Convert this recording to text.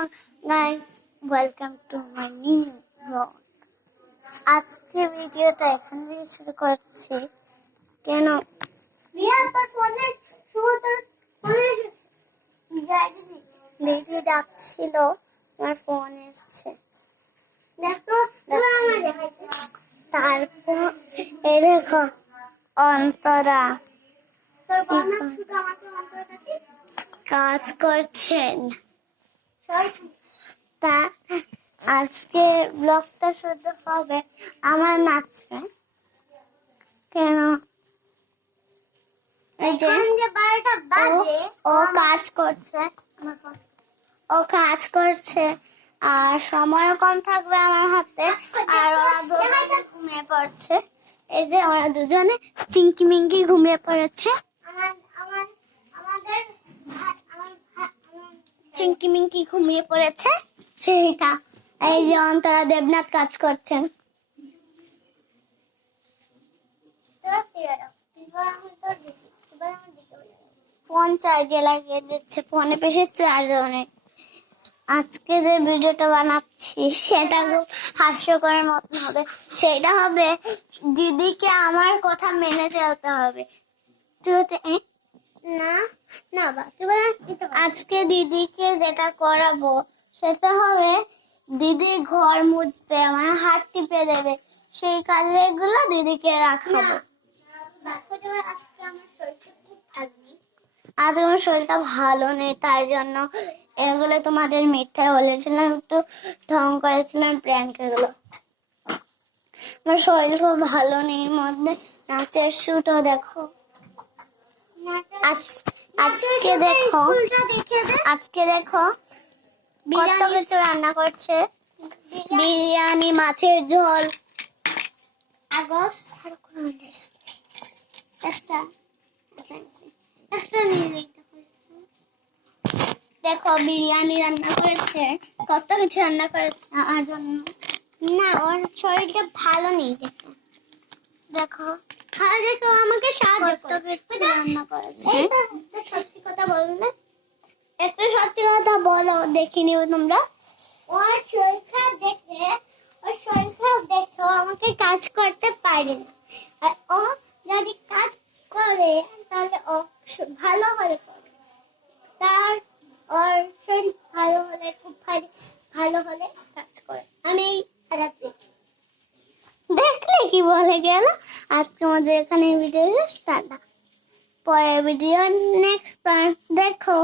Hello guys, welcome to my new vlog. আজকে ভিডিওটা এখান থেকে শুরু করছি। কেন দিদি ডাকছিল, আমার ফোন এসছে। তারপর এই দেখো অন্তরা কাজ করছেন। তা আজকে ব্লগটা শুরু হবে আমার নাচে। কেন এই যে 12টা বাজে ও কাজ করছে, ও কাজ করছে আর সময়ও কম থাকবে আমার হাতে। আর ওরা দুজনে ঘুমিয়ে পড়ছে। এই যে ওরা দুজনে চিঙ্কি মিঙ্কি ঘুমিয়ে পড়েছে। চিঙ্কি মিঙ্কি ঘুমিয়ে পড়েছে সেইটা। এই যে অন্তরা দেবনাথ কাজ করছেন। ফোন চার্জে লাগিয়ে দিচ্ছে, ফোনে বেশি চার্জও নেই। আজকে যে ভিডিওটা বানাচ্ছি সেটা খুব হাস্যকরের মতন হবে। সেটা হবে দিদিকে আমার কথা মেনে চলতে হবে। না না আজকে দিদিকে যেটা করাবো সেটা হবে দিদির ঘর মুছবে, আমার হাত টিপে দেবে, সেই কাজগুলো দিদিকে রাখাবো। আজ আমার শরীরটা ভালো নেই, তাই জন্য এগুলো তোমাদের মিথ্যা বলেছিলাম, একটু ঢং করেছিলাম প্র্যাঙ্ক। এগুলো আমার শরীর খুব ভালো নেই। মধ্যে নাচের শুটও দেখো। আজকে দেখো কত কিছু রান্না করছে। বিরিয়ানি, মাছের ঝোল, দেখো বিরিয়ানি রান্না করেছে, কত কিছু রান্না করেছে আমার জন্য। না ওর শরীরটা ভালো নেই, দেখো দেখো আমাকে সাহায্য রান্না করেছে। সত্যি কথা বললে, একটা সত্যি কথা বলো, দেখে নিও তোমরা। ওর শরীর খারাপ দেখে আমাকে কাজ করতে পারে না। আর ও যদি কাজ করে তাহলে ও ভালো হলে করে। তার ওর শরীর ভালো হলে, খুব ভালো হলে কাজ করে। আমি খারাপ দেখলে কি বলে গেল। আজকে আমাদের এখানে ভিডিও স্টার্ট। পরের ভিডিও নেক্সট টাইম দেখো।